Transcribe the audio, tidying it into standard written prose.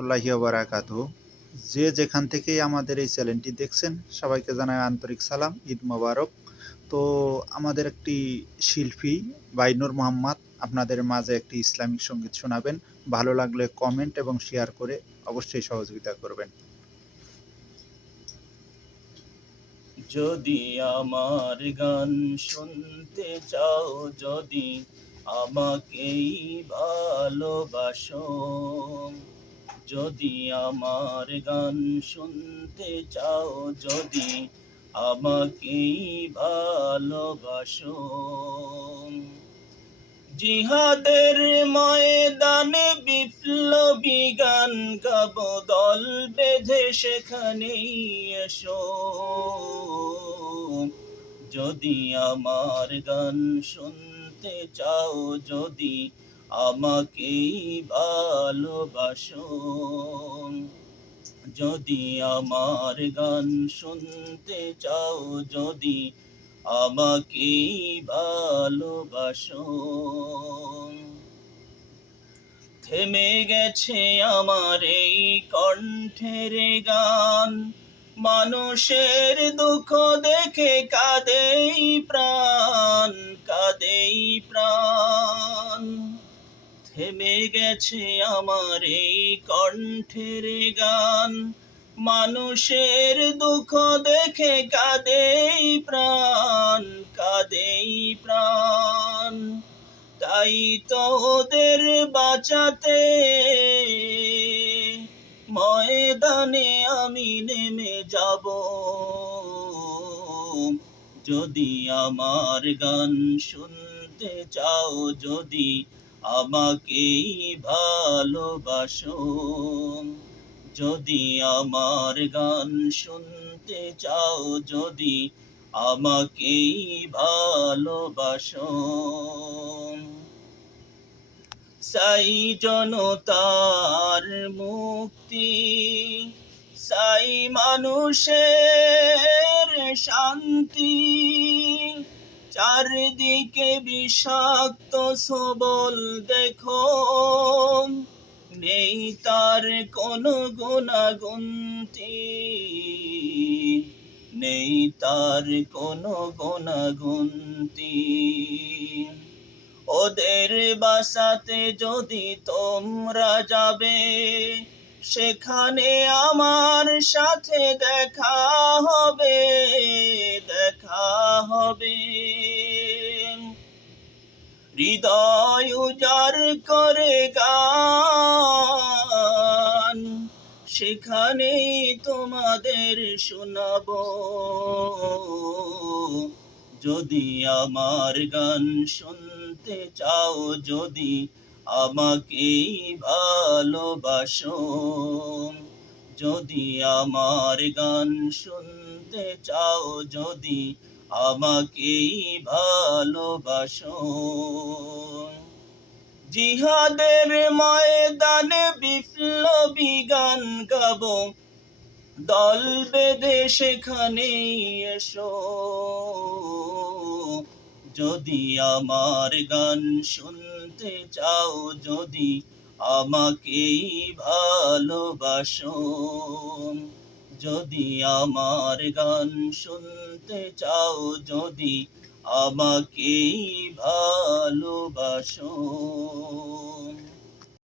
রহমতুল্লাহি ওয়া বারাকাতুহু। যে যেখান থেকেই আমাদের এই চ্যানেলটি দেখছেন সবাইকে জানাই আন্তরিক সালাম, ঈদ মোবারক। তো আমাদের একটি শিল্পী বাইনুর মোহাম্মদ আপনাদের মাঝে একটি ইসলামিক সঙ্গীত শোনাবেন। ভালো লাগলে কমেন্ট এবং শেয়ার করে অবশ্যই সহযোগিতা করবেন। যদি আমার গান শুনতে চাও, যদি আমাকেই ভালোবাসো, যদি আমার গান শুনতে চাও, যদি আমাকেই ভালোবাসো, জিহাদের ময়দানে বিপ্লবী গান গাবো, দল বেঁধে সেখানেই এসো। যদি আমার গান শুনতে চাও, যদি আমাকেই ভালোবাসো, যদি আমার গান শুনতে চাও, যদি আমাকেই ভালোবাসো। থেমে গেছে আমার এই কণ্ঠের গান, মানুষের দুঃখ দেখে কাঁদেই প্রাণ, কাঁদেই প্রাণ। থেমে গেছে আমার এই কণ্ঠের গান, মানুষের দুঃখ দেখে কাঁদেই প্রাণ, কাঁদেই প্রাণ। তাই তো ওদের বাঁচাতে ময়দানে আমি নেমে যাব। যদি আমার গান শুনতে চাও, যদি আমাকেই ভালোবাসো, যদি আমার গান শুনতে চাও, যদি আমাকেই ভালোবাসো। চাই জনতার মুক্তি, চাই মানুষের শান্তি, চারদিকে বিষাক্ত সবল দেখো, নেই তার কোনো গুণাগুন্তি, নেই তার কোনো গুণাগুন্তি। ওদের বাসাতে যদি তোমরা যাবে, সেখানে আমার সাথে দেখা হবে, দেখা হবে। হৃদয় উজাড় করে গান, সেখানেই তোমাদের শোনাবো। যদি আমার গান শুনতে চাও, যদি আমাকেই ভালোবাসো, যদি আমার গান শুনতে চাও, যদি আমাকেই ভালোবাসো। জিহাদের ময়দানে বিপ্লবী গান গাবো, দল বেঁধে সেখানেই এসো। যদি আমার গান শুনতে চাও, যদি আমাকেই ভালোবাসো, যদি আমার গান শুনতে চাও, যদি আমাকেই ভালোবাসো।